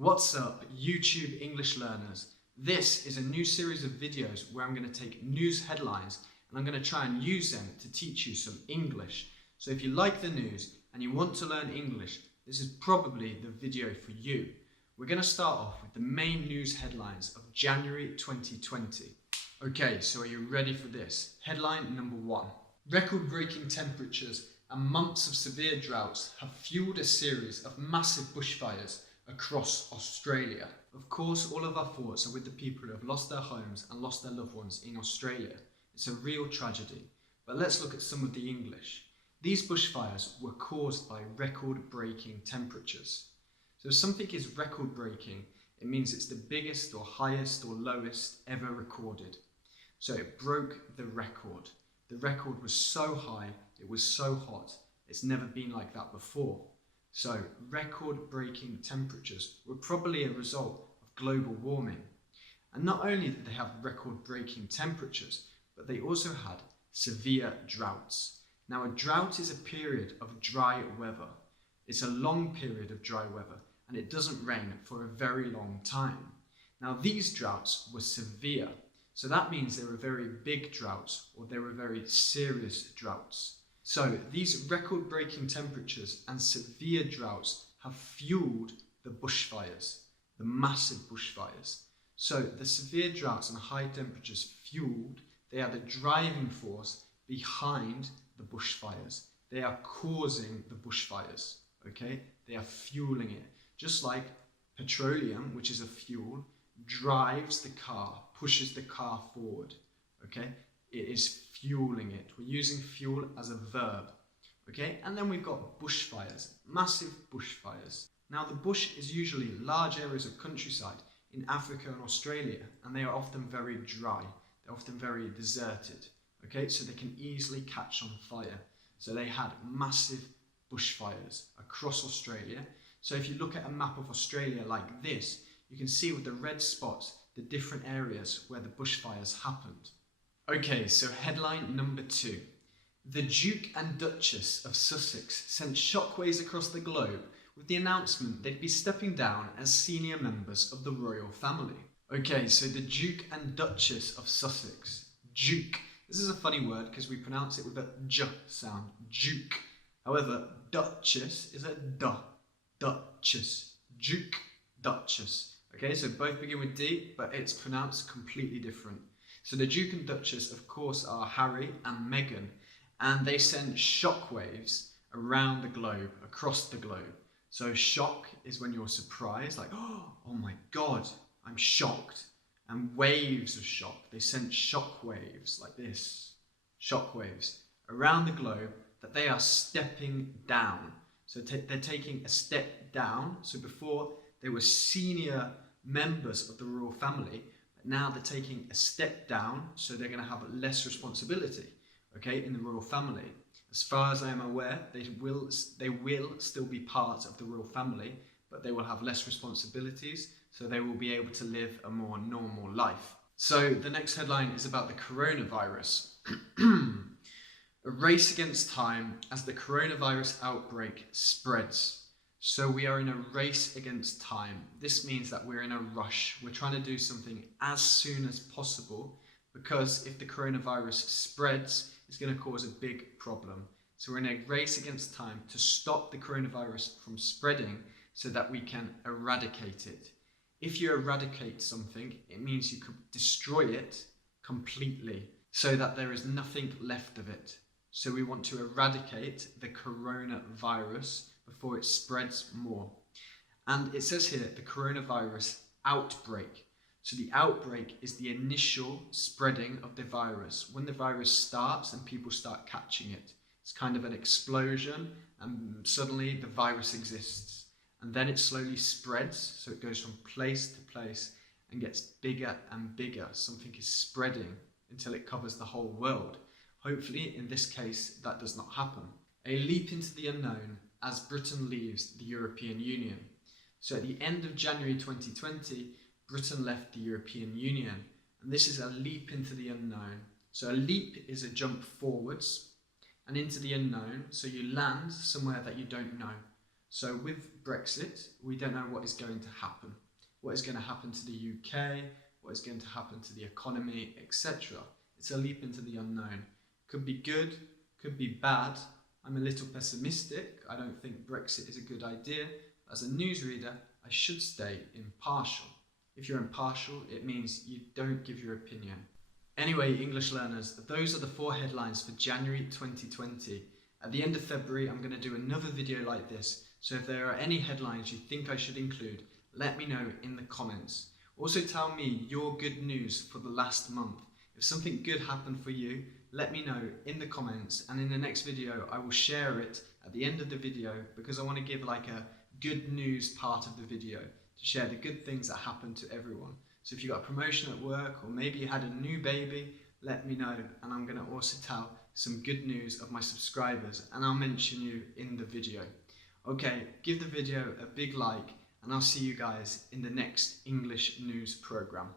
What's up, YouTube English learners? This is a new series of videos where I'm going to take news headlines and I'm going to try and use them to teach you some English. So if you like the news and you want to learn English, this is probably the video for you. We're going to start off with the main news headlines of January 2020. Okay, so are you ready for this? Headline number 1. Record-breaking temperatures and months of severe droughts have fueled a series of massive bushfires across Australia. Of course, all of our thoughts are with the people who have lost their homes and lost their loved ones in Australia. It's a real tragedy. But let's look at some of the English. These bushfires were caused by record-breaking temperatures. So if something is record-breaking, it means it's the biggest or highest or lowest ever recorded. So it broke the record. The record was so high, it was so hot, it's never been like that before. So record-breaking temperatures were probably a result of global warming. And not only did they have record-breaking temperatures, but they also had severe droughts. Now a drought is a period of dry weather. It's a long period of dry weather and it doesn't rain for a very long time. Now these droughts were severe. So that means they were very big droughts or they were very serious droughts. So these record-breaking temperatures and severe droughts have fueled the bushfires, the massive bushfires. So the severe droughts and high temperatures fueled, they are the driving force behind the bushfires. They are causing the bushfires, okay? They are fueling it. Just like petroleum, which is a fuel, drives the car, pushes the car forward, okay? It is fueling it. We're using fuel as a verb, okay? And then we've got bushfires, massive bushfires. Now the bush is usually large areas of countryside in Africa and Australia, and they are often very dry. They're often very deserted, okay? So they can easily catch on fire. So they had massive bushfires across Australia. So if you look at a map of Australia like this, you can see with the red spots the different areas where the bushfires happened. Okay, so headline number 2. The Duke and Duchess of Sussex sent shockwaves across the globe with the announcement they'd be stepping down as senior members of the royal family. Okay, so the Duke and Duchess of Sussex. Duke. This is a funny word because we pronounce it with a j sound. Duke. However, Duchess is a duh. Duchess. Duke, Duchess. Okay, so both begin with D, but it's pronounced completely different. So the Duke and Duchess, of course, are Harry and Meghan, and they send shockwaves around the globe, across the globe. So shock is when you're surprised, like, oh my God, I'm shocked. And waves of shock, they sent shockwaves like this, shockwaves around the globe that they are stepping down. So they're taking a step down. So before they were senior members of the royal family, but now they're taking a step down, so they're going to have less responsibility, okay, in the royal family. As far as I am aware, they will still be part of the royal family, but they will have less responsibilities, so they will be able to live a more normal life. So the next headline is about the coronavirus. A race against time as the coronavirus outbreak spreads. So we are in a race against time. This means that we're in a rush. We're trying to do something as soon as possible because if the coronavirus spreads, it's going to cause a big problem. So we're in a race against time to stop the coronavirus from spreading so that we can eradicate it. If you eradicate something, it means you could destroy it completely so that there is nothing left of it. So we want to eradicate the coronavirus before it spreads more. And it says here the coronavirus outbreak. So the outbreak is the initial spreading of the virus. When the virus starts and people start catching it, it's kind of an explosion and suddenly the virus exists. And then it slowly spreads, so it goes from place to place and gets bigger and bigger. Something is spreading until it covers the whole world. Hopefully, in this case, that does not happen. A leap into the unknown as Britain leaves the European Union. So at the end of January 2020, Britain left the European Union, and this is a leap into the unknown. So a leap is a jump forwards and into the unknown, so you land somewhere that you don't know. So with Brexit, we don't know what is going to happen. What is going to happen to the UK, what is going to happen to the economy, etc. It's a leap into the unknown. Could be good, could be bad. I'm a little pessimistic. I don't think Brexit is a good idea. As a newsreader, I should stay impartial. If you're impartial, it means you don't give your opinion. Anyway, English learners, those are the 4 headlines for January 2020. At the end of February, I'm going to do another video like this. So if there are any headlines you think I should include, let me know in the comments. Also tell me your good news for the last month. If something good happened for you, let me know in the comments, and in the next video I will share it at the end of the video, because I want to give like a good news part of the video to share the good things that happen to everyone. So if you got a promotion at work, or maybe you had a new baby, let me know, and I'm going to also tell some good news of my subscribers, and I'll mention you in the video. Okay, give the video a big like, and I'll see you guys in the next English news program.